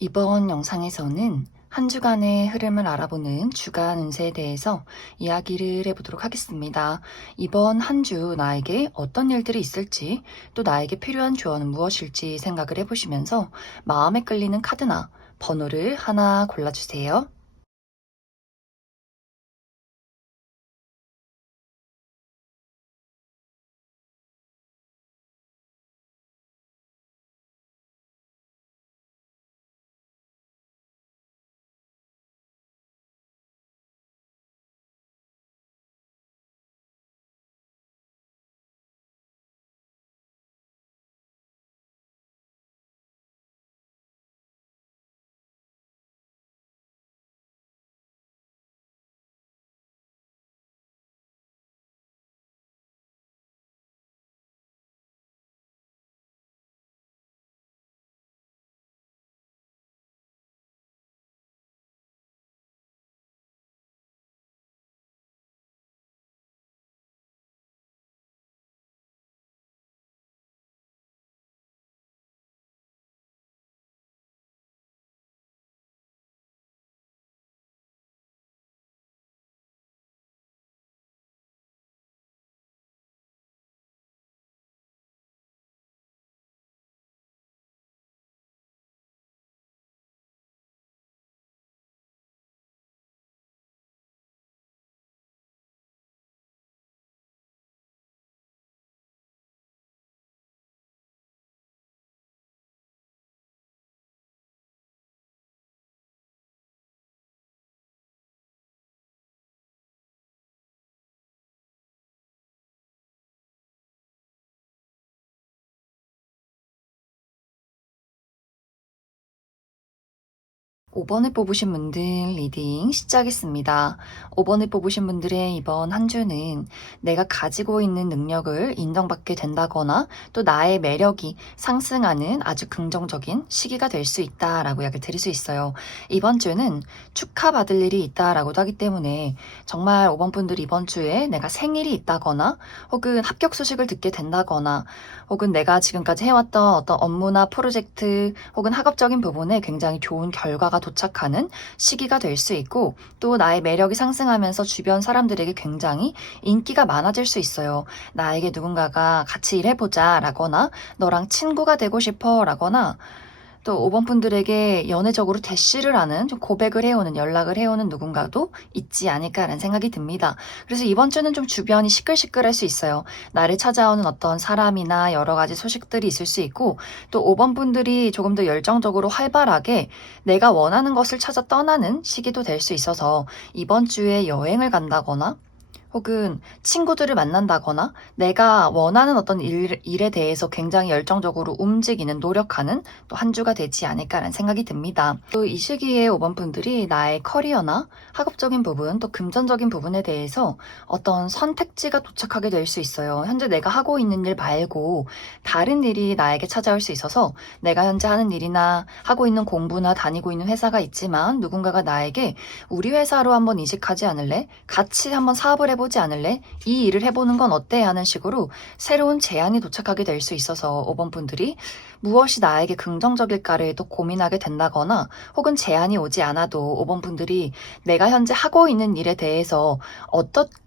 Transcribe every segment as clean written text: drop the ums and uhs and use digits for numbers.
이번 영상에서는 한 주간의 흐름을 알아보는 주간 운세에 대해서 이야기를 해보도록 하겠습니다. 이번 한 주 나에게 어떤 일들이 있을지, 또 나에게 필요한 조언은 무엇일지 생각을 해보시면서 마음에 끌리는 카드나 번호를 하나 골라주세요. 5번을 뽑으신 분들 리딩 시작하겠습니다. 5번을 뽑으신 분들의 이번 한 주는 내가 가지고 있는 능력을 인정받게 된다거나 또 나의 매력이 상승하는 아주 긍정적인 시기가 될 수 있다라고 이야기를 드릴 수 있어요. 이번 주는 축하받을 일이 있다라고도 하기 때문에 정말 5번 분들 이번 주에 내가 생일이 있다거나 혹은 합격 소식을 듣게 된다거나 혹은 내가 지금까지 해왔던 어떤 업무나 프로젝트 혹은 학업적인 부분에 굉장히 좋은 결과가 도착하는 시기가 될 수 있고 또 나의 매력이 상승하면서 주변 사람들에게 굉장히 인기가 많아질 수 있어요. 나에게 누군가가 같이 일해보자 라거나 너랑 친구가 되고 싶어 라거나 또 5번 분들에게 연애적으로 대시를 하는 좀 고백을 해오는 연락을 해오는 누군가도 있지 않을까라는 생각이 듭니다. 그래서 이번 주는 좀 주변이 시끌시끌할 수 있어요. 나를 찾아오는 어떤 사람이나 여러 가지 소식들이 있을 수 있고 또 5번 분들이 조금 더 열정적으로 활발하게 내가 원하는 것을 찾아 떠나는 시기도 될 수 있어서 이번 주에 여행을 간다거나 혹은 친구들을 만난다거나 내가 원하는 어떤 일에 대해서 굉장히 열정적으로 움직이는, 노력하는 또 한 주가 되지 않을까라는 생각이 듭니다. 또 이 시기에 5번 분들이 나의 커리어나 학업적인 부분, 또 금전적인 부분에 대해서 어떤 선택지가 도착하게 될 수 있어요. 현재 내가 하고 있는 일 말고 다른 일이 나에게 찾아올 수 있어서 내가 현재 하는 일이나 하고 있는 공부나 다니고 있는 회사가 있지만 누군가가 나에게 우리 회사로 한번 이직하지 않을래? 같이 한번 사업을 해보지 않을래? 이 일을 해보는 건 어때? 하는 식으로 새로운 제안이 도착하게 될 수 있어서 5번 분들이 무엇이 나에게 긍정적일까를 또 고민하게 된다거나 혹은 제안이 오지 않아도 5번 분들이 내가 현재 하고 있는 일에 대해서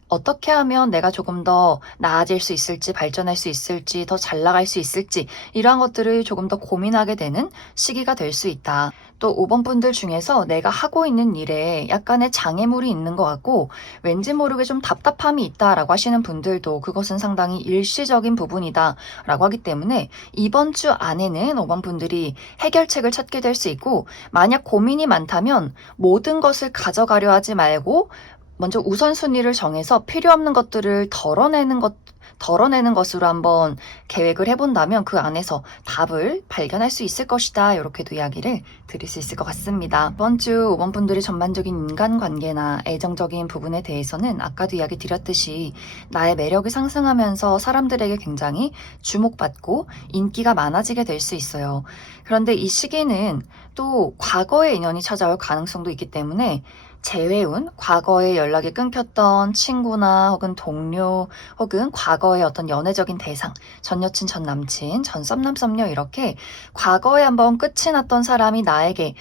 어떻게 하면 내가 조금 더 나아질 수 있을지, 발전할 수 있을지, 더 잘 나갈 수 있을지, 이러한 것들을 조금 더 고민하게 되는 시기가 될 수 있다. 또 5번 분들 중에서 내가 하고 있는 일에 약간의 장애물이 있는 것 같고, 왠지 모르게 좀 답답함이 있다라고 하시는 분들도 그것은 상당히 일시적인 부분이다 라고 하기 때문에 이번 주 안에는 5번 분들이 해결책을 찾게 될 수 있고, 만약 고민이 많다면 모든 것을 가져가려 하지 말고 먼저 우선순위를 정해서 필요 없는 것들을 덜어내는 것으로 한번 계획을 해본다면 그 안에서 답을 발견할 수 있을 것이다. 이렇게도 이야기를 드릴 수 있을 것 같습니다. 이번 주 5번 분들이 전반적인 인간관계나 애정적인 부분에 대해서는 아까도 이야기 드렸듯이 나의 매력이 상승하면서 사람들에게 굉장히 주목받고 인기가 많아지게 될 수 있어요. 그런데 이 시기는 또 과거의 인연이 찾아올 가능성도 있기 때문에 재회운, 과거에 연락이 끊겼던 친구나 혹은 동료, 혹은 과거의 어떤 연애적인 대상, 전 여친, 전 남친, 전 썸남, 썸녀 이렇게 과거에 한번 끝이 났던 사람이 나에게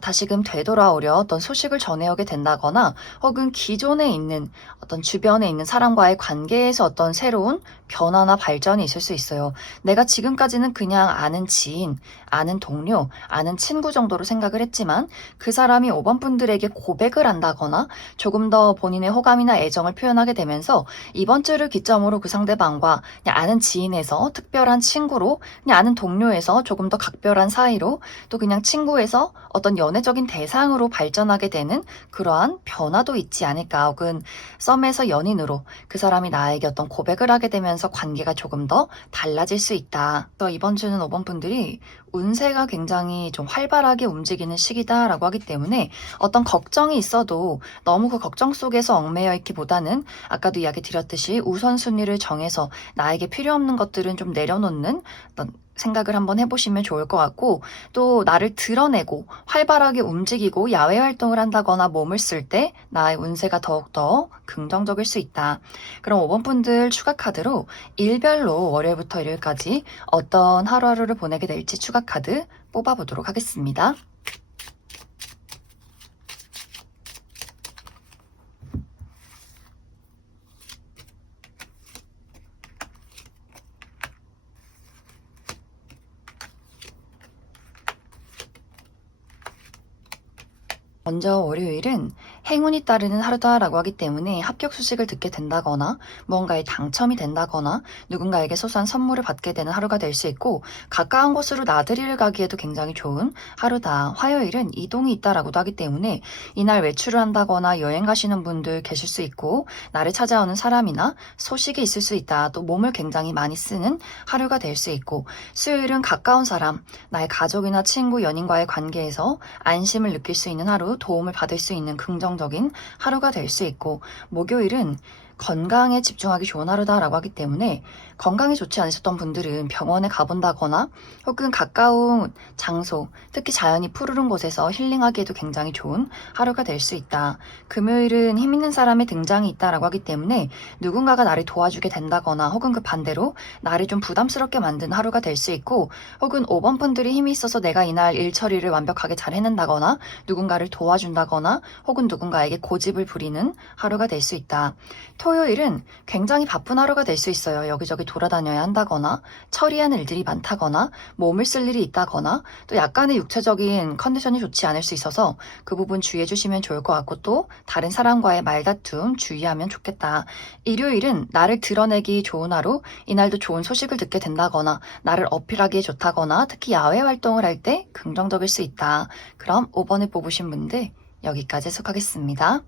다시금 되돌아오려 어떤 소식을 전해오게 된다거나 혹은 기존에 있는 어떤 주변에 있는 사람과의 관계에서 어떤 새로운 변화나 발전이 있을 수 있어요. 내가 지금까지는 그냥 아는 지인, 아는 동료, 아는 친구 정도로 생각을 했지만 그 사람이 5번 분들에게 고백을 한다거나 조금 더 본인의 호감이나 애정을 표현하게 되면서 이번 주를 기점으로 그 상대방과 그냥 아는 지인에서 특별한 친구로, 그냥 아는 동료에서 조금 더 각별한 사이로, 또 그냥 친구에서 어떤 연애적인 대상으로 발전하게 되는 그러한 변화도 있지 않을까. 혹은 썸에서 연인으로 그 사람이 나에게 어떤 고백을 하게 되면서 관계가 조금 더 달라질 수 있다. 그래서 이번 주는 5번 분들이 운세가 굉장히 좀 활발하게 움직이는 시기다라고 하기 때문에 어떤 걱정이 있어도 너무 그 걱정 속에서 얽매여 있기보다는 아까도 이야기 드렸듯이 우선순위를 정해서 나에게 필요 없는 것들은 좀 내려놓는 어떤 생각을 한번 해보시면 좋을 것 같고, 또 나를 드러내고 활발하게 움직이고 야외 활동을 한다거나 몸을 쓸 때 나의 운세가 더욱더 긍정적일 수 있다. 그럼 5번 분들 추가 카드로 일별로 월요일부터 일요일까지 어떤 하루하루를 보내게 될지 추가 카드 뽑아보도록 하겠습니다. 먼저 월요일은 행운이 따르는 하루다라고 하기 때문에 합격 소식을 듣게 된다거나 무언가에 당첨이 된다거나 누군가에게 소소한 선물을 받게 되는 하루가 될 수 있고, 가까운 곳으로 나들이를 가기에도 굉장히 좋은 하루다. 화요일은 이동이 있다라고도 하기 때문에 이날 외출을 한다거나 여행 가시는 분들 계실 수 있고, 나를 찾아오는 사람이나 소식이 있을 수 있다. 또 몸을 굉장히 많이 쓰는 하루가 될 수 있고, 수요일은 가까운 사람, 나의 가족이나 친구, 연인과의 관계에서 안심을 느낄 수 있는 하루, 도움을 받을 수 있는 긍정적인 하루가 될 수 있고, 목요일은 건강에 집중하기 좋은 하루다라고 하기 때문에 건강이 좋지 않으셨던 분들은 병원에 가본다거나 혹은 가까운 장소, 특히 자연이 푸르른 곳에서 힐링하기에도 굉장히 좋은 하루가 될 수 있다. 금요일은 힘 있는 사람의 등장이 있다라고 하기 때문에 누군가가 나를 도와주게 된다거나 혹은 그 반대로 나를 좀 부담스럽게 만든 하루가 될 수 있고, 혹은 5번 분들이 힘이 있어서 내가 이날 일 처리를 완벽하게 잘 해낸다거나 누군가를 도와준다거나 혹은 누군가에게 고집을 부리는 하루가 될 수 있다. 토요일은 굉장히 바쁜 하루가 될 수 있어요. 여기저기 돌아다녀야 한다거나 처리하는 일들이 많다거나 몸을 쓸 일이 있다거나 또 약간의 육체적인 컨디션이 좋지 않을 수 있어서 그 부분 주의해 주시면 좋을 것 같고, 또 다른 사람과의 말다툼 주의하면 좋겠다. 일요일은 나를 드러내기 좋은 하루, 이날도 좋은 소식을 듣게 된다거나 나를 어필하기에 좋다거나 특히 야외 활동을 할 때 긍정적일 수 있다. 그럼 5번을 뽑으신 분들 여기까지 해석하겠습니다.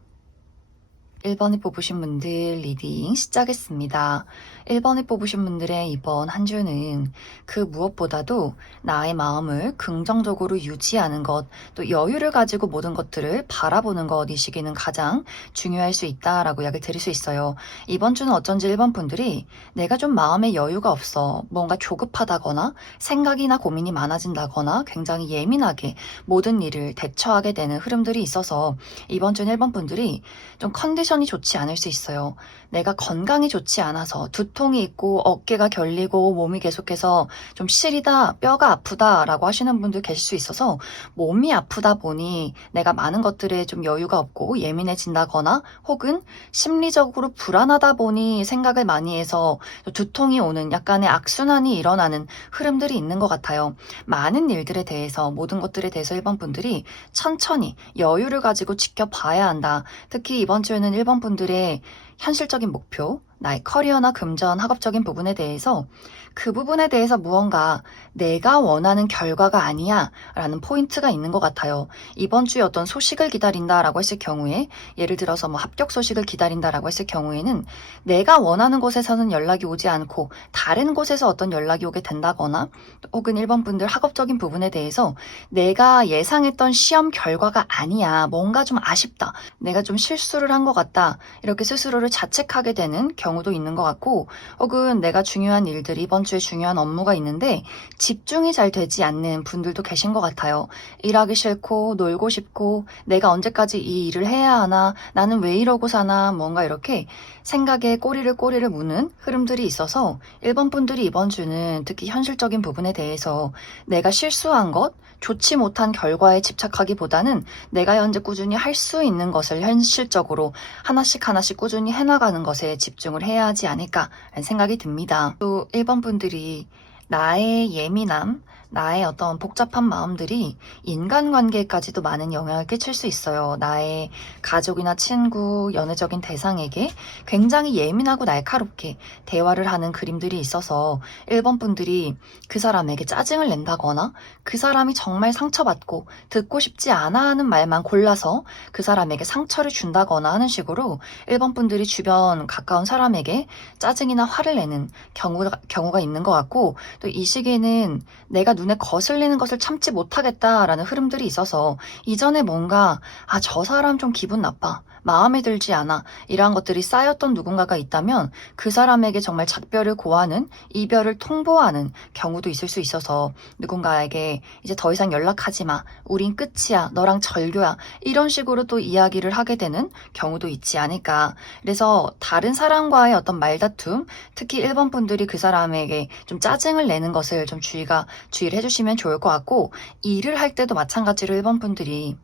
1번을 뽑으신 분들 리딩 시작했습니다. 1번을 뽑으신 분들의 이번 한 주는 그 무엇보다도 나의 마음을 긍정적으로 유지하는 것, 또 여유를 가지고 모든 것들을 바라보는 것, 이 시기는 가장 중요할 수 있다라고 이야기 드릴 수 있어요. 이번 주는 어쩐지 1번 분들이 내가 좀 마음에 여유가 없어, 뭔가 조급하다거나 생각이나 고민이 많아진다거나 굉장히 예민하게 모든 일을 대처하게 되는 흐름들이 있어서 이번 주는 1번 분들이 좀 컨디션이 좋지 않을 수 있어요. 내가 건강이 좋지 않아서 두통이 있고 어깨가 결리고 몸이 계속해서 좀 시리다, 뼈가 아프다 라고 하시는 분들 계실 수 있어서 몸이 아프다 보니 내가 많은 것들에 좀 여유가 없고 예민해진다거나 혹은 심리적으로 불안하다 보니 생각을 많이 해서 두통이 오는 약간의 악순환이 일어나는 흐름들이 있는 것 같아요. 많은 일들에 대해서, 모든 것들에 대해서 1번 분들이 천천히 여유를 가지고 지켜봐야 한다. 특히 이번 주에는 1번 분들의 현실적인 목표, 나의 커리어나 금전, 학업적인 부분에 대해서 그 부분에 대해서 무언가 내가 원하는 결과가 아니야 라는 포인트가 있는 것 같아요. 이번 주에 어떤 소식을 기다린다라고 했을 경우에, 예를 들어서 뭐 합격 소식을 기다린다라고 했을 경우에는 내가 원하는 곳에서는 연락이 오지 않고 다른 곳에서 어떤 연락이 오게 된다거나, 혹은 1번 분들 학업적인 부분에 대해서 내가 예상했던 시험 결과가 아니야, 뭔가 좀 아쉽다, 내가 좀 실수를 한 것 같다, 이렇게 스스로를 자책하게 되는 경우 경우도 있는 것 같고, 혹은 내가 중요한 일들이 이번 주에 중요한 업무가 있는데 집중이 잘 되지 않는 분들도 계신 것 같아요. 일하기 싫고 놀고 싶고 내가 언제까지 이 일을 해야 하나, 나는 왜 이러고 사나, 뭔가 이렇게 생각에 꼬리를 무는 흐름들이 있어서 1번 분들이 이번 주는 특히 현실적인 부분에 대해서 내가 실수한 것, 좋지 못한 결과에 집착하기보다는 내가 현재 꾸준히 할 수 있는 것을 현실적으로 하나씩 꾸준히 해나가는 것에 집중을 해야 하지 않을까라는 생각이 듭니다. 또 1번 분들이 나의 예민함, 나의 어떤 복잡한 마음들이 인간관계까지도 많은 영향을 끼칠 수 있어요. 나의 가족이나 친구, 연애적인 대상에게 굉장히 예민하고 날카롭게 대화를 하는 그림들이 있어서 1번 분들이 그 사람에게 짜증을 낸다거나 그 사람이 정말 상처받고 듣고 싶지 않아 하는 말만 골라서 그 사람에게 상처를 준다거나 하는 식으로 1번 분들이 주변 가까운 사람에게 짜증이나 화를 내는 경우가 있는 것 같고, 또 이 시기에는 내가 눈에 거슬리는 것을 참지 못하겠다라는 흐름들이 있어서 이전에 뭔가 저 사람 좀 기분 나빠, 마음에 들지 않아, 이러한 것들이 쌓였던 누군가가 있다면 그 사람에게 정말 작별을 고하는, 이별을 통보하는 경우도 있을 수 있어서 누군가에게 이제 더 이상 연락하지 마, 우린 끝이야, 너랑 절교야, 이런 식으로 또 이야기를 하게 되는 경우도 있지 않을까. 그래서 다른 사람과의 어떤 말다툼, 특히 1번 분들이 그 사람에게 좀 짜증을 내는 것을 좀 주의를 해주시면 좋을 것 같고, 일을 할 때도 마찬가지로 1번 분들이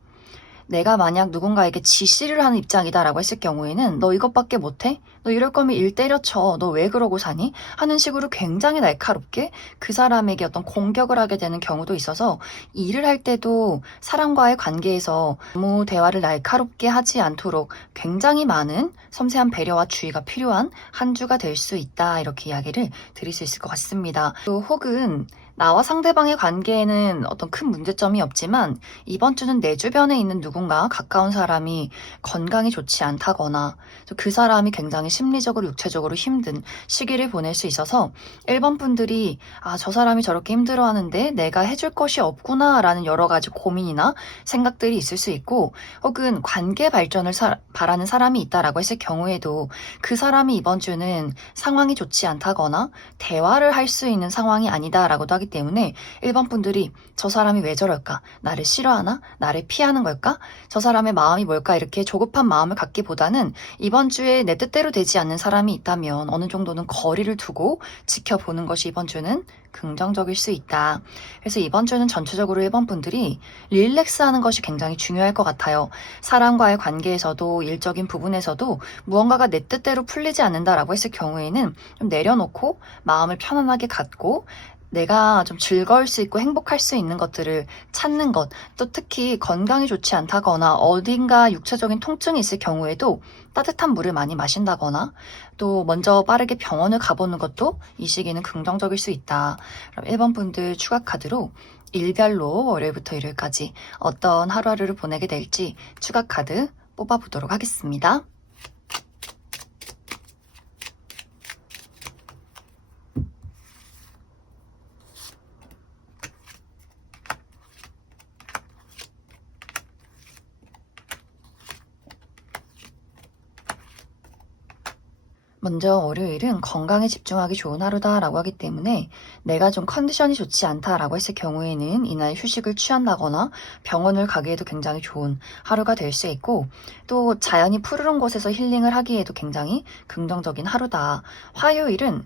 내가 만약 누군가에게 지시를 하는 입장이다라고 했을 경우에는 너 이것밖에 못해? 너 이럴 거면 일 때려쳐. 너 왜 그러고 사니? 하는 식으로 굉장히 날카롭게 그 사람에게 어떤 공격을 하게 되는 경우도 있어서 일을 할 때도 사람과의 관계에서 너무 대화를 날카롭게 하지 않도록 굉장히 많은 섬세한 배려와 주의가 필요한 한 주가 될 수 있다. 이렇게 이야기를 드릴 수 있을 것 같습니다. 또 혹은 나와 상대방의 관계에는 어떤 큰 문제점이 없지만 이번 주는 내 주변에 있는 누군가 가까운 사람이 건강이 좋지 않다거나 그 사람이 굉장히 심리적으로 육체적으로 힘든 시기를 보낼 수 있어서 1번 분들이 저 사람이 저렇게 힘들어하는데 내가 해줄 것이 없구나 라는 여러 가지 고민이나 생각들이 있을 수 있고, 혹은 관계 발전을 바라는 사람이 있다라고 했을 경우에도 그 사람이 이번 주는 상황이 좋지 않다거나 대화를 할 수 있는 상황이 아니다라고도 하기 때문에 1번 분들이 저 사람이 왜 저럴까? 나를 싫어하나? 나를 피하는 걸까? 저 사람의 마음이 뭘까? 이렇게 조급한 마음을 갖기보다는 이번 주에 내 뜻대로 되지 않는 사람이 있다면 어느 정도는 거리를 두고 지켜보는 것이 이번 주는 긍정적일 수 있다. 그래서 이번 주는 전체적으로 1번 분들이 릴렉스하는 것이 굉장히 중요할 것 같아요. 사람과의 관계에서도 일적인 부분에서도 무언가가 내 뜻대로 풀리지 않는다라고 했을 경우에는 좀 내려놓고 마음을 편안하게 갖고 내가 좀 즐거울 수 있고 행복할 수 있는 것들을 찾는 것, 또 특히 건강이 좋지 않다거나 어딘가 육체적인 통증이 있을 경우에도 따뜻한 물을 많이 마신다거나 또 먼저 빠르게 병원을 가보는 것도 이 시기는 긍정적일 수 있다. 그럼 1번 분들 추가 카드로 일별로 월요일부터 일요일까지 어떤 하루하루를 보내게 될지 추가 카드 뽑아보도록 하겠습니다. 먼저 월요일은 건강에 집중하기 좋은 하루다라고 하기 때문에 내가 좀 컨디션이 좋지 않다라고 했을 경우에는 이날 휴식을 취한다거나 병원을 가기에도 굉장히 좋은 하루가 될 수 있고, 또 자연이 푸르른 곳에서 힐링을 하기에도 굉장히 긍정적인 하루다. 화요일은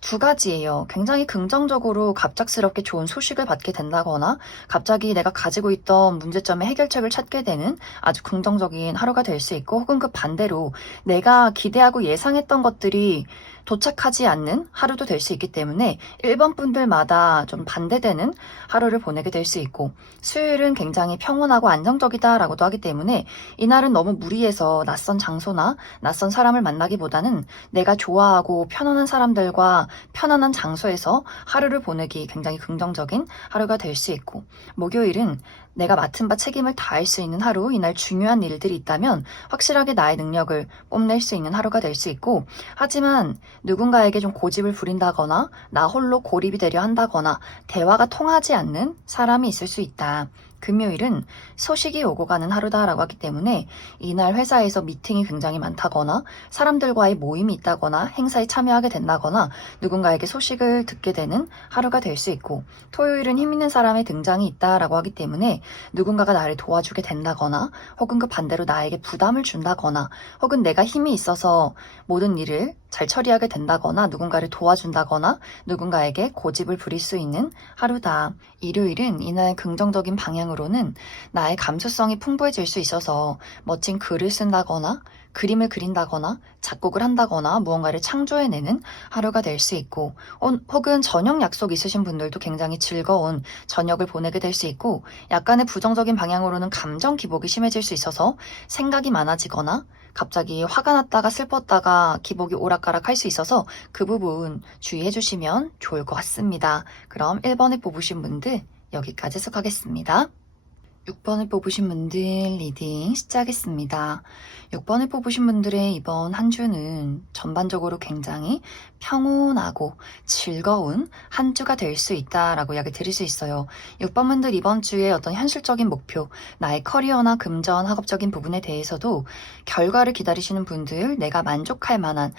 두 가지예요. 굉장히 긍정적으로 갑작스럽게 좋은 소식을 받게 된다거나 갑자기 내가 가지고 있던 문제점의 해결책을 찾게 되는 아주 긍정적인 하루가 될 수 있고, 혹은 그 반대로 내가 기대하고 예상했던 것들이 도착하지 않는 하루도 될 수 있기 때문에 1번 분들마다 좀 반대되는 하루를 보내게 될 수 있고, 수요일은 굉장히 평온하고 안정적이다라고도 하기 때문에 이날은 너무 무리해서 낯선 장소나 낯선 사람을 만나기보다는 내가 좋아하고 편안한 사람들과 편안한 장소에서 하루를 보내기 굉장히 긍정적인 하루가 될 수 있고, 목요일은 내가 맡은 바 책임을 다할 수 있는 하루, 이날 중요한 일들이 있다면 확실하게 나의 능력을 뽐낼 수 있는 하루가 될 수 있고, 하지만 누군가에게 좀 고집을 부린다거나 나 홀로 고립이 되려 한다거나 대화가 통하지 않는 사람이 있을 수 있다. 금요일은 소식이 오고 가는 하루다라고 하기 때문에 이날 회사에서 미팅이 굉장히 많다거나 사람들과의 모임이 있다거나 행사에 참여하게 된다거나 누군가에게 소식을 듣게 되는 하루가 될 수 있고, 토요일은 힘 있는 사람의 등장이 있다라고 하기 때문에 누군가가 나를 도와주게 된다거나 혹은 그 반대로 나에게 부담을 준다거나 혹은 내가 힘이 있어서 모든 일을 잘 처리하게 된다거나 누군가를 도와준다거나 누군가에게 고집을 부릴 수 있는 하루다. 일요일은 이날 긍정적인 방향으로는 나의 감수성이 풍부해질 수 있어서 멋진 글을 쓴다거나 그림을 그린다거나 작곡을 한다거나 무언가를 창조해내는 하루가 될 수 있고, 혹은 저녁 약속 있으신 분들도 굉장히 즐거운 저녁을 보내게 될 수 있고, 약간의 부정적인 방향으로는 감정 기복이 심해질 수 있어서 생각이 많아지거나 갑자기 화가 났다가 슬펐다가 기복이 오락가락 할 수 있어서 그 부분 주의해 주시면 좋을 것 같습니다. 그럼 1번을 뽑으신 분들 여기까지 해석하겠습니다. 6번을 뽑으신 분들 리딩 시작하겠습니다. 6번을 뽑으신 분들의 이번 한 주는 전반적으로 굉장히 평온하고 즐거운 한 주가 될 수 있다라고 이야기 드릴 수 있어요. 6번 분들 이번 주에 어떤 현실적인 목표, 나의 커리어나 금전, 학업적인 부분에 대해서도 결과를 기다리시는 분들, 내가 만족할 만한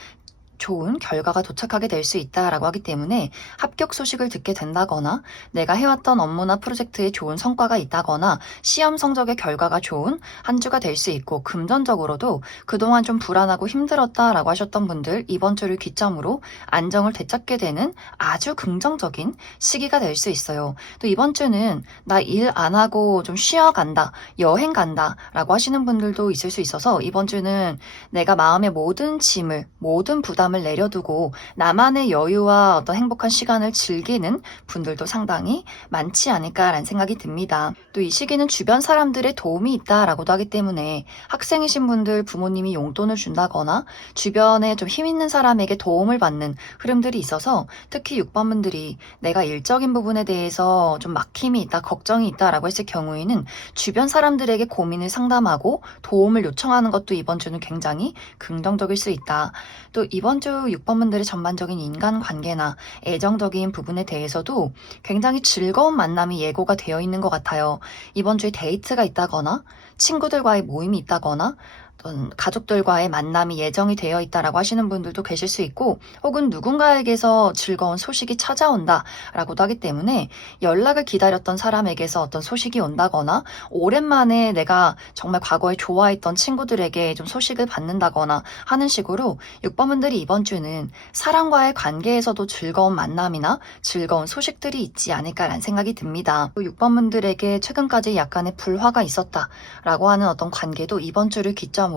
좋은 결과가 도착하게 될 수 있다라고 하기 때문에 합격 소식을 듣게 된다거나 내가 해왔던 업무나 프로젝트에 좋은 성과가 있다거나 시험 성적의 결과가 좋은 한 주가 될 수 있고, 금전적으로도 그동안 좀 불안하고 힘들었다라고 하셨던 분들 이번 주를 기점으로 안정을 되찾게 되는 아주 긍정적인 시기가 될 수 있어요. 또 이번 주는 나 일 안 하고 좀 쉬어간다, 여행 간다 라고 하시는 분들도 있을 수 있어서 이번 주는 내가 마음의 모든 짐을, 모든 부담을 내려두고 나만의 여유와 어떤 행복한 시간을 즐기는 분들도 상당히 많지 않을까라는 생각이 듭니다. 또 이 시기는 주변 사람들의 도움이 있다라고도 하기 때문에 학생이신 분들 부모님이 용돈을 준다거나 주변에 좀 힘 있는 사람에게 도움을 받는 흐름들이 있어서 특히 6번 분들이 내가 일적인 부분에 대해서 좀 막힘이 있다, 걱정이 있다라고 했을 경우에는 주변 사람들에게 고민을 상담하고 도움을 요청하는 것도 이번 주는 굉장히 긍정적일 수 있다. 또 이번 주 6번 분들의 전반적인 인간관계나 애정적인 부분에 대해서도 굉장히 즐거운 만남이 예고가 되어 있는 것 같아요. 이번 주에 데이트가 있다거나 친구들과의 모임이 있다거나 어떤 가족들과의 만남이 예정이 되어 있다라고 하시는 분들도 계실 수 있고, 혹은 누군가에게서 즐거운 소식이 찾아온다라고도 하기 때문에 연락을 기다렸던 사람에게서 어떤 소식이 온다거나 오랜만에 내가 정말 과거에 좋아했던 친구들에게 좀 소식을 받는다거나 하는 식으로 6번 분들이 이번 주는 사람과의 관계에서도 즐거운 만남이나 즐거운 소식들이 있지 않을까라는 생각이 듭니다. 6번 분들에게 최근까지 약간의 불화가 있었다라고 하는 어떤 관계도 이번 주를 기점으로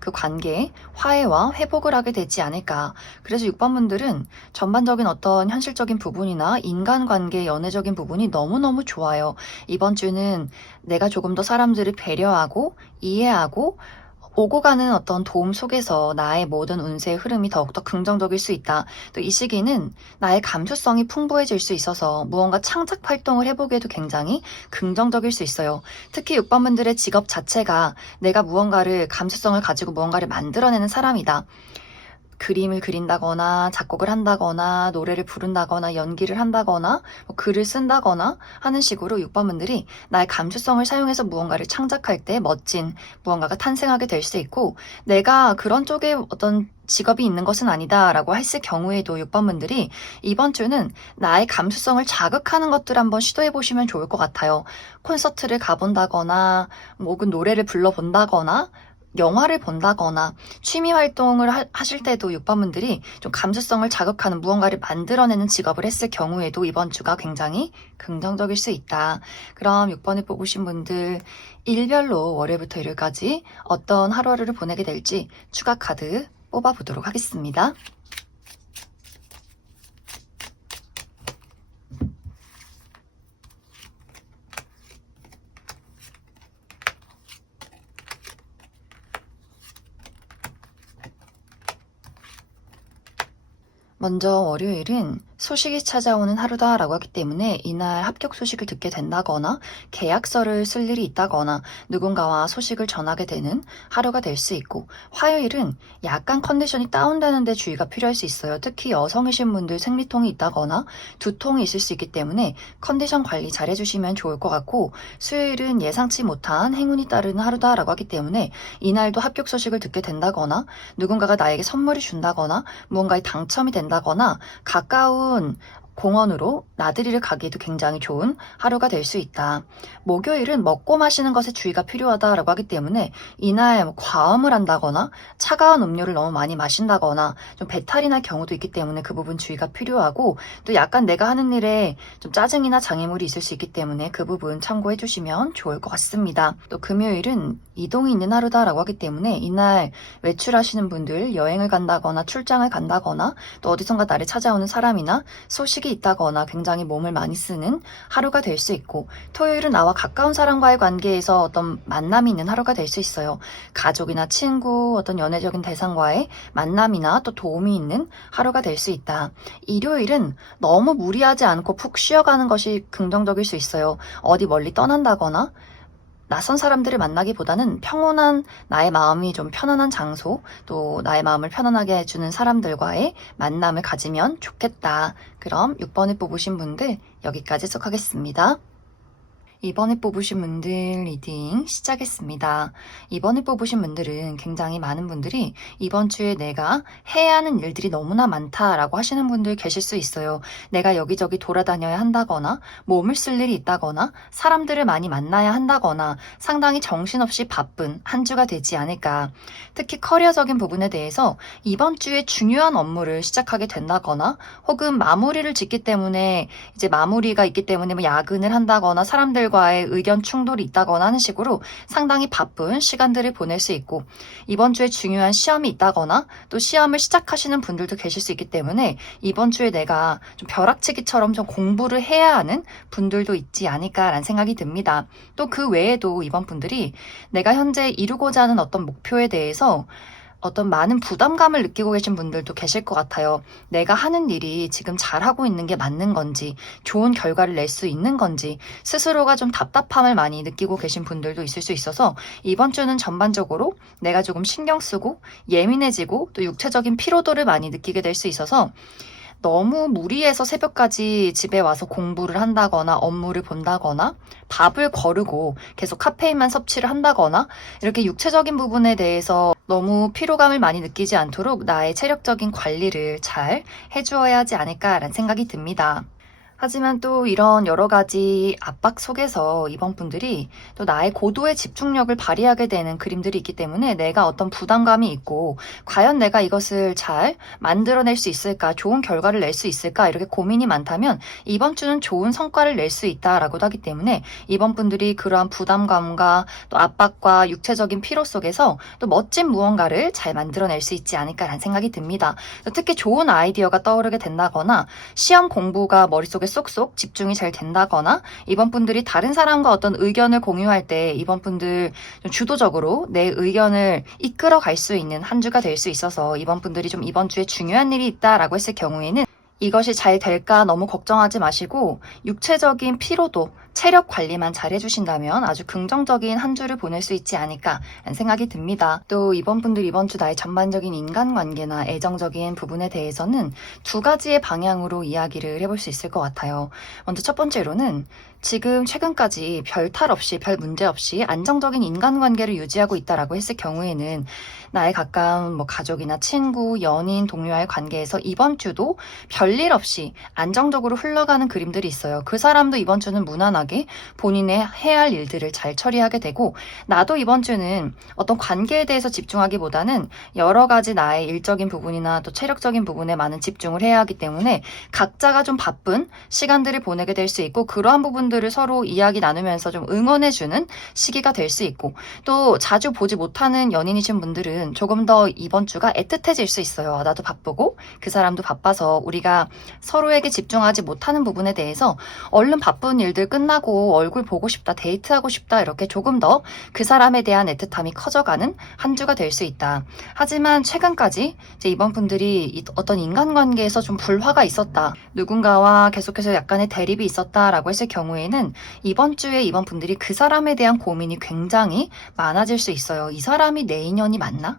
그 관계의 화해와 회복을 하게 되지 않을까. 그래서 6번 분들은 전반적인 어떤 현실적인 부분이나 인간관계, 연애적인 부분이 너무너무 좋아요. 이번 주는 내가 조금 더 사람들을 배려하고 이해하고 오고 가는 어떤 도움 속에서 나의 모든 운세의 흐름이 더욱더 긍정적일 수 있다. 또 이 시기는 나의 감수성이 풍부해질 수 있어서 무언가 창작 활동을 해보기에도 굉장히 긍정적일 수 있어요. 특히 6번 분들의 직업 자체가 내가 무언가를, 감수성을 가지고 무언가를 만들어내는 사람이다. 그림을 그린다거나 작곡을 한다거나 노래를 부른다거나 연기를 한다거나 글을 쓴다거나 하는 식으로 6번 분들이 나의 감수성을 사용해서 무언가를 창작할 때 멋진 무언가가 탄생하게 될 수 있고, 내가 그런 쪽에 어떤 직업이 있는 것은 아니다라고 했을 경우에도 6번 분들이 이번 주는 나의 감수성을 자극하는 것들 한번 시도해 보시면 좋을 것 같아요. 콘서트를 가본다거나 혹은 노래를 불러본다거나 영화를 본다거나 취미 활동을 하실 때도 6번 분들이 좀 감수성을 자극하는 무언가를 만들어내는 직업을 했을 경우에도 이번 주가 굉장히 긍정적일 수 있다. 그럼 6번을 뽑으신 분들 일별로 월요일부터 일요일까지 어떤 하루하루를 보내게 될지 추가 카드 뽑아보도록 하겠습니다. 먼저 월요일은 소식이 찾아오는 하루다라고 하기 때문에 이날 합격 소식을 듣게 된다거나 계약서를 쓸 일이 있다거나 누군가와 소식을 전하게 되는 하루가 될 수 있고, 화요일은 약간 컨디션이 다운되는데 주의가 필요할 수 있어요. 특히 여성이신 분들 생리통이 있다거나 두통이 있을 수 있기 때문에 컨디션 관리 잘 해주시면 좋을 것 같고, 수요일은 예상치 못한 행운이 따르는 하루다라고 하기 때문에 이날도 합격 소식을 듣게 된다거나 누군가가 나에게 선물이 준다거나 무언가에 당첨이 된다거나 가까운 공원으로 나들이를 가기에도 굉장히 좋은 하루가 될 수 있다. 목요일은 먹고 마시는 것에 주의가 필요하다라고 하기 때문에 이날 과음을 한다거나 차가운 음료를 너무 많이 마신다거나 좀 배탈이 날 경우도 있기 때문에 그 부분 주의가 필요하고, 또 약간 내가 하는 일에 좀 짜증이나 장애물이 있을 수 있기 때문에 그 부분 참고해 주시면 좋을 것 같습니다. 또 금요일은 이동이 있는 하루다라고 하기 때문에 이날 외출하시는 분들, 여행을 간다거나 출장을 간다거나 또 어디선가 나를 찾아오는 사람이나 소식이 있다거나 굉장히 몸을 많이 쓰는 하루가 될 수 있고, 토요일은 나와 가까운 사람과의 관계에서 어떤 만남이 있는 하루가 될 수 있어요. 가족이나 친구, 어떤 연애적인 대상과의 만남이나 또 도움이 있는 하루가 될 수 있다. 일요일은 너무 무리하지 않고 푹 쉬어가는 것이 긍정적일 수 있어요. 어디 멀리 떠난다거나 낯선 사람들을 만나기보다는 평온한 나의 마음이 좀 편안한 장소, 또 나의 마음을 편안하게 해주는 사람들과의 만남을 가지면 좋겠다. 그럼 6번을 뽑으신 분들 여기까지 해석하겠습니다. 이번에 뽑으신 분들 리딩 시작했습니다. 이번에 뽑으신 분들은 굉장히 많은 분들이 이번 주에 내가 해야 하는 일들이 너무나 많다라고 하시는 분들 계실 수 있어요. 내가 여기저기 돌아다녀야 한다거나 몸을 쓸 일이 있다거나 사람들을 많이 만나야 한다거나 상당히 정신없이 바쁜 한 주가 되지 않을까. 특히 커리어적인 부분에 대해서 이번 주에 중요한 업무를 시작하게 된다거나 혹은 마무리를 짓기 때문에 이제 마무리가 있기 때문에 뭐 야근을 한다거나 사람들과의 의견 충돌이 있다거나 하는 식으로 상당히 바쁜 시간들을 보낼 수 있고, 이번 주에 중요한 시험이 있다거나 또 시험을 시작하시는 분들도 계실 수 있기 때문에 이번 주에 내가 좀 벼락치기처럼 좀 공부를 해야 하는 분들도 있지 않을까라는 생각이 듭니다. 또 그 외에도 이번 분들이 내가 현재 이루고자 하는 어떤 목표에 대해서 어떤 많은 부담감을 느끼고 계신 분들도 계실 것 같아요. 내가 하는 일이 지금 잘하고 있는 게 맞는 건지, 좋은 결과를 낼 수 있는 건지, 스스로가 좀 답답함을 많이 느끼고 계신 분들도 있을 수 있어서 이번 주는 전반적으로 내가 조금 신경 쓰고 예민해지고 또 육체적인 피로도를 많이 느끼게 될 수 있어서 너무 무리해서 새벽까지 집에 와서 공부를 한다거나 업무를 본다거나 밥을 거르고 계속 카페인만 섭취를 한다거나 이렇게 육체적인 부분에 대해서 너무 피로감을 많이 느끼지 않도록 나의 체력적인 관리를 잘 해주어야 하지 않을까라는 생각이 듭니다. 하지만 또 이런 여러 가지 압박 속에서 이번 분들이 또 나의 고도의 집중력을 발휘하게 되는 그림들이 있기 때문에 내가 어떤 부담감이 있고 과연 내가 이것을 잘 만들어낼 수 있을까, 좋은 결과를 낼 수 있을까 이렇게 고민이 많다면 이번 주는 좋은 성과를 낼 수 있다라고도 하기 때문에 이번 분들이 그러한 부담감과 또 압박과 육체적인 피로 속에서 또 멋진 무언가를 잘 만들어낼 수 있지 않을까라는 생각이 듭니다. 특히 좋은 아이디어가 떠오르게 된다거나 시험 공부가 머릿속에 쏙쏙 집중이 잘 된다거나 이번 분들이 다른 사람과 어떤 의견을 공유할 때 이번 분들 좀 주도적으로 내 의견을 이끌어 갈 수 있는 한 주가 될 수 있어서 이번 분들이 좀 이번 주에 중요한 일이 있다라고 했을 경우에는 이것이 잘 될까 너무 걱정하지 마시고 육체적인 피로도, 체력 관리만 잘 해주신다면 아주 긍정적인 한 주를 보낼 수 있지 않을까라는 생각이 듭니다. 또 이번 분들 이번 주 나의 전반적인 인간관계나 애정적인 부분에 대해서는 두 가지의 방향으로 이야기를 해볼 수 있을 것 같아요. 먼저 첫 번째로는 지금 최근까지 별 탈 없이 별 문제 없이 안정적인 인간관계를 유지하고 있다라고 했을 경우에는 나의 가까운 뭐 가족이나 친구, 연인, 동료와의 관계에서 이번 주도 별일 없이 안정적으로 흘러가는 그림들이 있어요. 그 사람도 이번 주는 무난하게 본인의 해야 할 일들을 잘 처리하게 되고 나도 이번 주는 어떤 관계에 대해서 집중하기보다는 여러 가지 나의 일적인 부분이나 또 체력적인 부분에 많은 집중을 해야 하기 때문에 각자가 좀 바쁜 시간들을 보내게 될 수 있고 그러한 부분들을 서로 이야기 나누면서 좀 응원해주는 시기가 될 수 있고 또 자주 보지 못하는 연인이신 분들은 조금 더 이번 주가 애틋해질 수 있어요. 나도 바쁘고 그 사람도 바빠서 우리가 서로에게 집중하지 못하는 부분에 대해서 얼른 바쁜 일들 끝나고 만나고 얼굴 보고 싶다, 데이트하고 싶다 이렇게 조금 더 그 사람에 대한 애틋함이 커져가는 한 주가 될 수 있다. 하지만 최근까지 이제 이번 분들이 어떤 인간관계에서 좀 불화가 있었다, 누군가와 계속해서 약간의 대립이 있었다라고 했을 경우에는 이번 주에 이번 분들이 그 사람에 대한 고민이 굉장히 많아질 수 있어요. 이 사람이 내 인연이 맞나?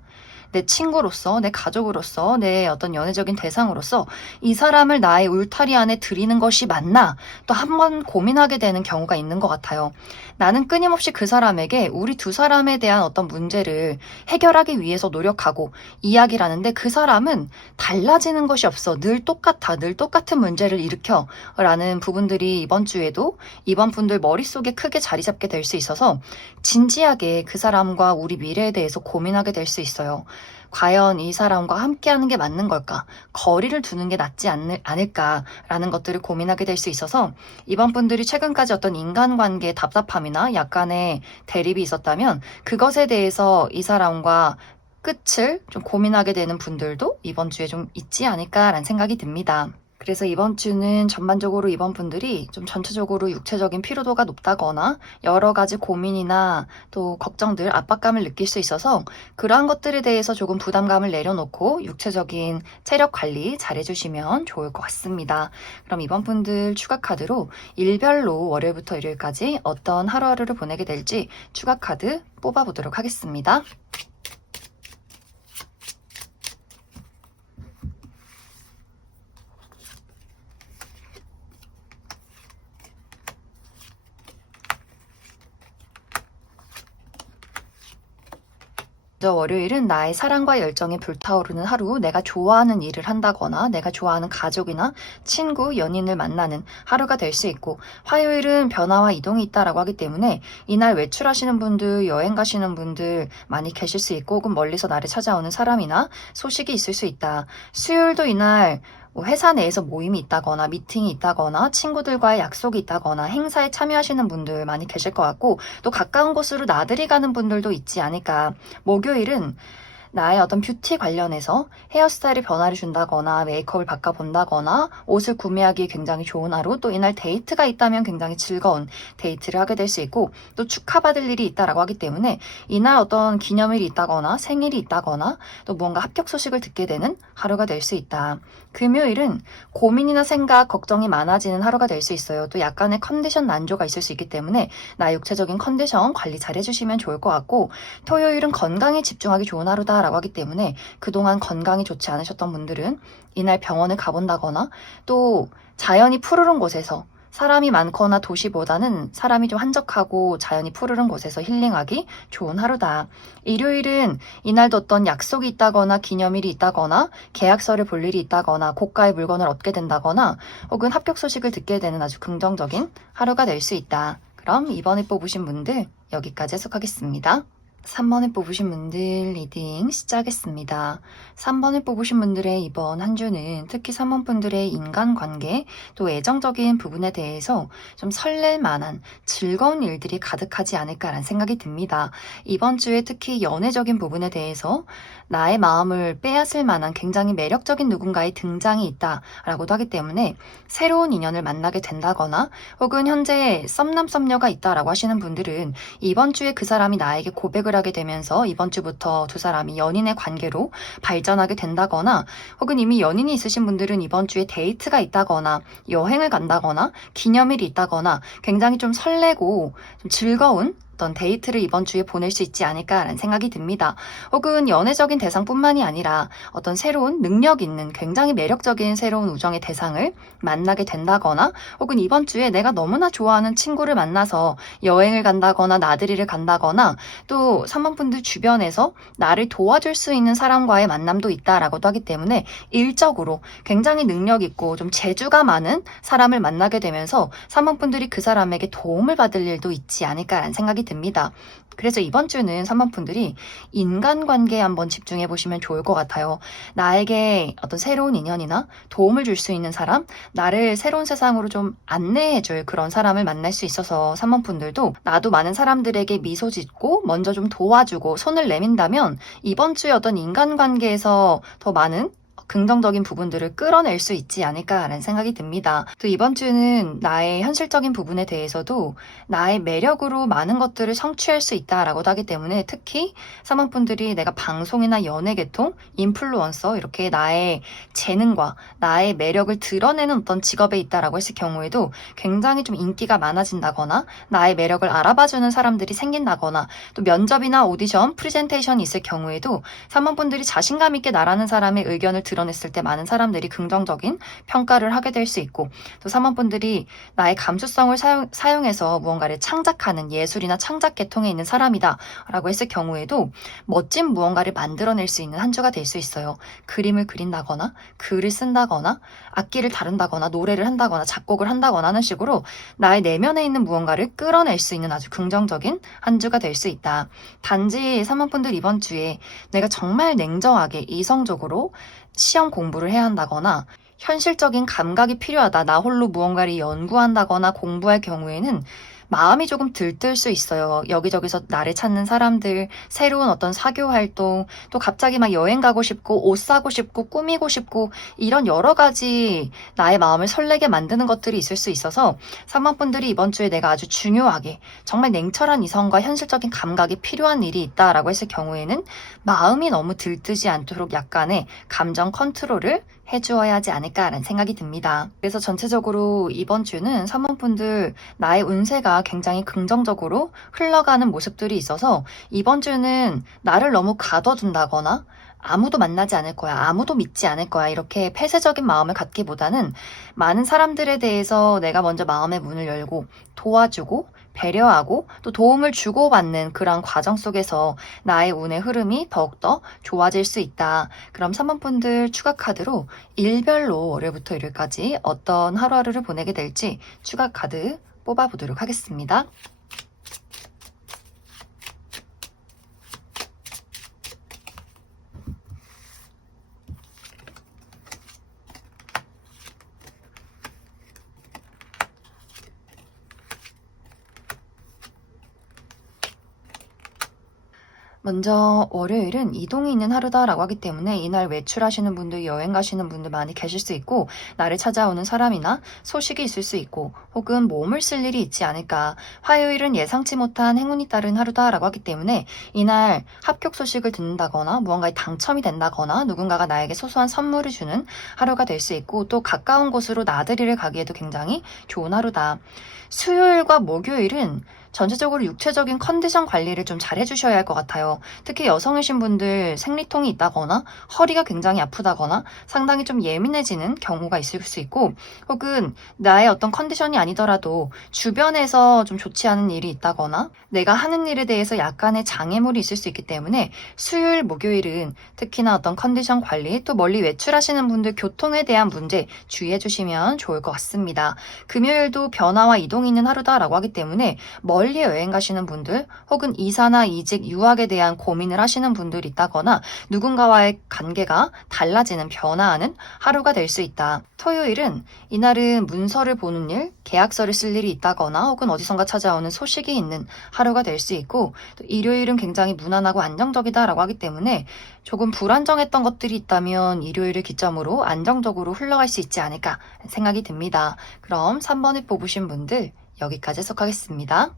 내 친구로서, 내 가족으로서, 내 어떤 연애적인 대상으로서 이 사람을 나의 울타리 안에 들이는 것이 맞나? 또 한 번 고민하게 되는 경우가 있는 것 같아요. 나는 끊임없이 그 사람에게 우리 두 사람에 대한 어떤 문제를 해결하기 위해서 노력하고 이야기를 하는데 그 사람은 달라지는 것이 없어. 늘 똑같아. 늘 똑같은 문제를 일으켜. 라는 부분들이 이번 주에도 이번 분들 머릿속에 크게 자리 잡게 될 수 있어서 진지하게 그 사람과 우리 미래에 대해서 고민하게 될 수 있어요. 과연 이 사람과 함께하는 게 맞는 걸까? 거리를 두는 게 낫지 않을까라는 것들을 고민하게 될 수 있어서 이번 분들이 최근까지 어떤 인간관계의 답답함이나 약간의 대립이 있었다면 그것에 대해서 이 사람과 끝을 좀 고민하게 되는 분들도 이번 주에 좀 있지 않을까라는 생각이 듭니다. 그래서 이번 주는 전반적으로 이번 분들이 좀 전체적으로 육체적인 피로도가 높다거나 여러 가지 고민이나 또 걱정들, 압박감을 느낄 수 있어서 그러한 것들에 대해서 조금 부담감을 내려놓고 육체적인 체력 관리 잘 해주시면 좋을 것 같습니다. 그럼 이번 분들 추가 카드로 일별로 월요일부터 일요일까지 어떤 하루하루를 보내게 될지 추가 카드 뽑아보도록 하겠습니다. 먼저 월요일은 나의 사랑과 열정이 불타오르는 하루, 내가 좋아하는 일을 한다거나 내가 좋아하는 가족이나 친구, 연인을 만나는 하루가 될 수 있고, 화요일은 변화와 이동이 있다라고 하기 때문에 이날 외출하시는 분들, 여행 가시는 분들 많이 계실 수 있고, 혹은 멀리서 나를 찾아오는 사람이나 소식이 있을 수 있다. 수요일도 이날 회사 내에서 모임이 있다거나 미팅이 있다거나 친구들과의 약속이 있다거나 행사에 참여하시는 분들 많이 계실 것 같고, 또 가까운 곳으로 나들이 가는 분들도 있지 않을까. 목요일은 나의 어떤 뷰티 관련해서 헤어스타일이 변화를 준다거나 메이크업을 바꿔본다거나 옷을 구매하기에 굉장히 좋은 하루, 또 이날 데이트가 있다면 굉장히 즐거운 데이트를 하게 될 수 있고, 또 축하받을 일이 있다라고 하기 때문에 이날 어떤 기념일이 있다거나 생일이 있다거나 또 무언가 합격 소식을 듣게 되는 하루가 될 수 있다. 금요일은 고민이나 생각, 걱정이 많아지는 하루가 될 수 있어요. 또 약간의 컨디션 난조가 있을 수 있기 때문에 나의 육체적인 컨디션 관리 잘 해주시면 좋을 것 같고, 토요일은 건강에 집중하기 좋은 하루다 라고 하기 때문에 그동안 건강이 좋지 않으셨던 분들은 이날 병원을 가본다거나 또 자연이 푸르른 곳에서, 사람이 많거나 도시보다는 사람이 좀 한적하고 자연이 푸르른 곳에서 힐링하기 좋은 하루다. 일요일은 이날도 어떤 약속이 있다거나 기념일이 있다거나 계약서를 볼 일이 있다거나 고가의 물건을 얻게 된다거나 혹은 합격 소식을 듣게 되는 아주 긍정적인 하루가 될 수 있다. 그럼 이번에 뽑으신 분들 여기까지 해석하겠습니다. 3번을 뽑으신 분들 리딩 시작하겠습니다. 3번을 뽑으신 분들의 이번 한 주는 특히 3번 분들의 인간관계 또 애정적인 부분에 대해서 좀 설렐 만한 즐거운 일들이 가득하지 않을까라는 생각이 듭니다. 이번 주에 특히 연애적인 부분에 대해서 나의 마음을 빼앗을 만한 굉장히 매력적인 누군가의 등장이 있다라고도 하기 때문에 새로운 인연을 만나게 된다거나 혹은 현재 썸남 썸녀가 있다라고 하시는 분들은 이번 주에 그 사람이 나에게 고백을 하게 되면서 이번 주부터 두 사람이 연인의 관계로 발전하게 된다거나, 혹은 이미 연인이 있으신 분들은 이번 주에 데이트가 있다거나 여행을 간다거나 기념일이 있다거나 굉장히 좀 설레고 좀 즐거운 어떤 데이트를 이번 주에 보낼 수 있지 않을까라는 생각이 듭니다. 혹은 연애적인 대상뿐만이 아니라 어떤 새로운 능력 있는 굉장히 매력적인 새로운 우정의 대상을 만나게 된다거나, 혹은 이번 주에 내가 너무나 좋아하는 친구를 만나서 여행을 간다거나 나들이를 간다거나, 또 3번 분들 주변에서 나를 도와줄 수 있는 사람과의 만남도 있다라고도 하기 때문에 일적으로 굉장히 능력 있고 좀 재주가 많은 사람을 만나게 되면서 3번 분들이 그 사람에게 도움을 받을 일도 있지 않을까라는 생각이 듭니다. 그래서 이번 주는 3번 분들이 인간관계에 한번 집중해 보시면 좋을 것 같아요. 나에게 어떤 새로운 인연이나 도움을 줄 수 있는 사람, 나를 새로운 세상으로 좀 안내해 줄 그런 사람을 만날 수 있어서 3번 분들도 나도 많은 사람들에게 미소 짓고 먼저 좀 도와주고 손을 내민다면 이번 주에 어떤 인간관계에서 더 많은 긍정적인 부분들을 끌어낼 수 있지 않을까라는 생각이 듭니다. 또 이번 주는 나의 현실적인 부분에 대해서도 나의 매력으로 많은 것들을 성취할 수 있다라고도 하기 때문에 특히 사모분들이 내가 방송이나 연예계통, 인플루언서 이렇게 나의 재능과 나의 매력을 드러내는 어떤 직업에 있다라고 했을 경우에도 굉장히 좀 인기가 많아진다거나 나의 매력을 알아봐주는 사람들이 생긴다거나 또 면접이나 오디션, 프레젠테이션이 있을 경우에도 사모분들이 자신감 있게 나라는 사람의 의견을 드러냈을 때 많은 사람들이 긍정적인 평가를 하게 될 수 있고 또 사모분들이 나의 감수성을 사용해서 무언가를 창작하는 예술이나 창작 계통에 있는 사람이다 라고 했을 경우에도 멋진 무언가를 만들어낼 수 있는 한 주가 될 수 있어요. 그림을 그린다거나 글을 쓴다거나 악기를 다룬다거나 노래를 한다거나 작곡을 한다거나 하는 식으로 나의 내면에 있는 무언가를 끌어낼 수 있는 아주 긍정적인 한 주가 될 수 있다. 단지 사모분들 이번 주에 내가 정말 냉정하게 이성적으로 시험 공부를 해야 한다거나 현실적인 감각이 필요하다. 나 홀로 무언가를 연구한다거나 공부할 경우에는 마음이 조금 들뜰 수 있어요. 여기저기서 나를 찾는 사람들, 새로운 어떤 사교 활동, 또 갑자기 막 여행 가고 싶고, 옷 사고 싶고, 꾸미고 싶고, 이런 여러 가지 나의 마음을 설레게 만드는 것들이 있을 수 있어서 사모분들이 이번 주에 내가 아주 중요하게 정말 냉철한 이성과 현실적인 감각이 필요한 일이 있다라고 했을 경우에는 마음이 너무 들뜨지 않도록 약간의 감정 컨트롤을 해주어야 하지 않을까라는 생각이 듭니다. 그래서 전체적으로 이번 주는 사모분들 나의 운세가 굉장히 긍정적으로 흘러가는 모습들이 있어서 이번 주는 나를 너무 가둬둔다거나 아무도 만나지 않을 거야, 아무도 믿지 않을 거야 이렇게 폐쇄적인 마음을 갖기보다는 많은 사람들에 대해서 내가 먼저 마음의 문을 열고 도와주고 배려하고 또 도움을 주고받는 그런 과정 속에서 나의 운의 흐름이 더욱더 좋아질 수 있다. 그럼 3번분들 추가 카드로 일별로 월요일부터 일요일까지 어떤 하루하루를 보내게 될지 추가 카드 뽑아보도록 하겠습니다. 먼저 월요일은 이동이 있는 하루다라고 하기 때문에 이날 외출하시는 분들, 여행 가시는 분들 많이 계실 수 있고 나를 찾아오는 사람이나 소식이 있을 수 있고 혹은 몸을 쓸 일이 있지 않을까. 화요일은 예상치 못한 행운이 따른 하루다라고 하기 때문에 이날 합격 소식을 듣는다거나 무언가에 당첨이 된다거나 누군가가 나에게 소소한 선물을 주는 하루가 될 수 있고 또 가까운 곳으로 나들이를 가기에도 굉장히 좋은 하루다. 수요일과 목요일은 전체적으로 육체적인 컨디션 관리를 좀 잘 해주셔야 할 것 같아요. 특히 여성이신 분들 생리통이 있다거나 허리가 굉장히 아프다거나 상당히 좀 예민해지는 경우가 있을 수 있고 혹은 나의 어떤 컨디션이 아니더라도 주변에서 좀 좋지 않은 일이 있다거나 내가 하는 일에 대해서 약간의 장애물이 있을 수 있기 때문에 수요일, 목요일은 특히나 어떤 컨디션 관리 또 멀리 외출하시는 분들 교통에 대한 문제 주의해 주시면 좋을 것 같습니다. 금요일도 변화와 이동이 있는 하루다라고 하기 때문에 멀리 여행 가시는 분들 혹은 이사나 이직, 유학에 대한 고민을 하시는 분들이 있다거나 누군가와의 관계가 달라지는 변화하는 하루가 될 수 있다. 토요일은 이날은 문서를 보는 일, 계약서를 쓸 일이 있다거나 혹은 어디선가 찾아오는 소식이 있는 하루가 될 수 있고 또 일요일은 굉장히 무난하고 안정적이다라고 하기 때문에 조금 불안정했던 것들이 있다면 일요일을 기점으로 안정적으로 흘러갈 수 있지 않을까 생각이 듭니다. 그럼 3번을 뽑으신 분들 여기까지 해석하겠습니다.